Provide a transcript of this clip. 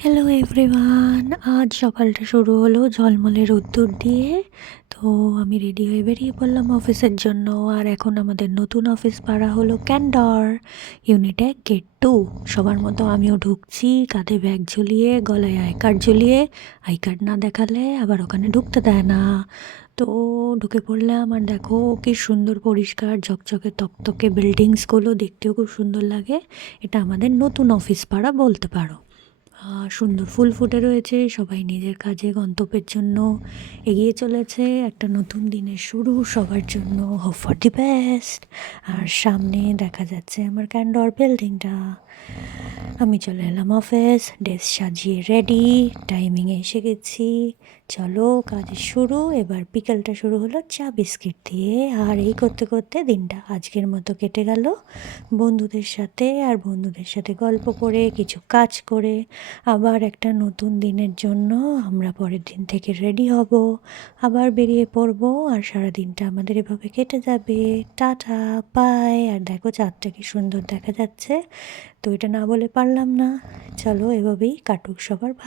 Hello everyone, আজ সকালটা শুরু হলো ঝলমলে রোদ্দুর দিয়ে। তো আমি রেডি হয়ে বেরিয়ে পড়লাম অফিসের জন্য। আর এখন আমাদের নতুন অফিস পাড়া হলো ক্যান্ডর ইউনিট 1 গেট 2। সবার মতো আমিও ঢুকছি, কাঁধে ব্যাগ ঝুলিয়ে, গলায় আই কার্ড ঝুলিয়ে। আই কার্ড না দেখালে আবার ওখানে ঢুকতে দেয় না। তো ঢুকে পড়লাম, আর দেখো কি সুন্দর পরিষ্কার ঝকঝকে তকতকে বিল্ডিংসগুলো, দেখতেও খুব সুন্দর লাগে। এটা আমাদের নতুন অফিস পাড়া বলতে পারো। সুন্দর ফুল ফুটে রয়েছে, সবাই নিজের কাজে গন্তব্যের জন্য এগিয়ে চলেছে। একটা নতুন দিনের শুরু সবার জন্য, হোপ ফর দি বেস্ট। আর সামনে দেখা যাচ্ছে আমার ক্যান্ডর বিল্ডিংটা। আমি চলে এলাম অফিস, ডেস্ক সাজিয়ে রেডি, টাইমিংয়ে এসে গেছি। চলো কাজের শুরু। এবার বিকেলটা শুরু হলো চা বিস্কিট দিয়ে। আর এই করতে করতে দিনটা আজকের মতো কেটে গেল বন্ধুদের সাথে। আর বন্ধুদের সাথে গল্প করে, কিছু কাজ করে, আবার একটা নতুন দিনের জন্য আমরা পরের দিন থেকে রেডি হব, আবার বেরিয়ে পড়ব। আর সারা দিনটা আমাদের এভাবে কেটে যাবে। Tata, by. আর দেখো চাঁদটা কি সুন্দর দেখা যাচ্ছে। তো এটা না বলে পারলাম না। চলো এভাবেই কাটুক সবার ভালো।